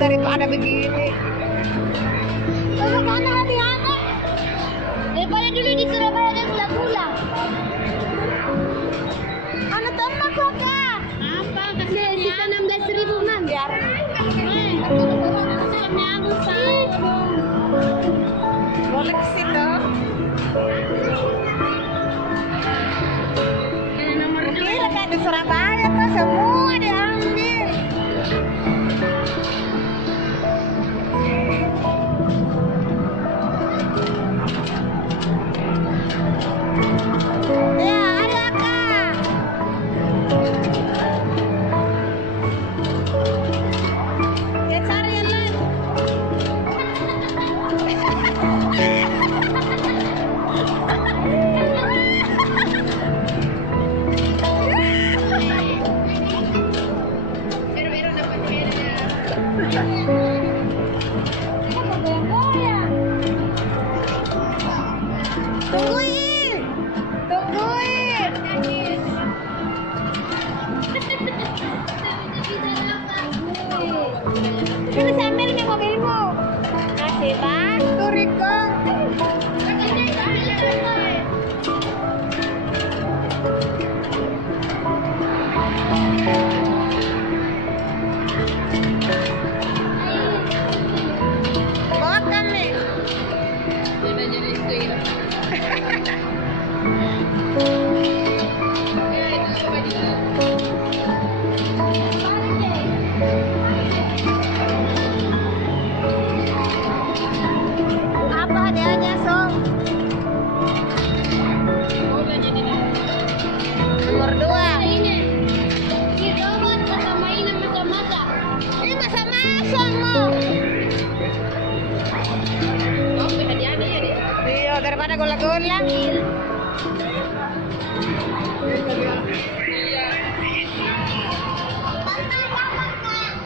daripada begini. Mana hati-hati? Daripada dulu di Surabaya ada gula-gula. Ano tama ko ka? Apa? Kasi sisa 16,000 man. Biar. Kami ako sa Rolex ito. nomor 2. Kira ka di Surabaya to, semua diambil. Ya, ada Kak. Ya cari yang lain. Tungguin. Tungguin. Sini sambil nih mobilmu. Kasih bantu Riko. Makan nih. Apa hadiahnya, Sob? Nomor 2. Ini robot atau mainan masa-masa. Ini masa-masa mo. Iya, daripada gula-gula.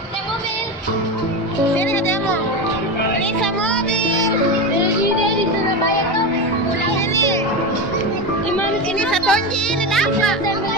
Ada mobil. Sini hadiahmu. Ini sa mobil. Dari Surabaya tuh. Ini. Gimana sih? Ini sa Tonji, ini dapat. Sampai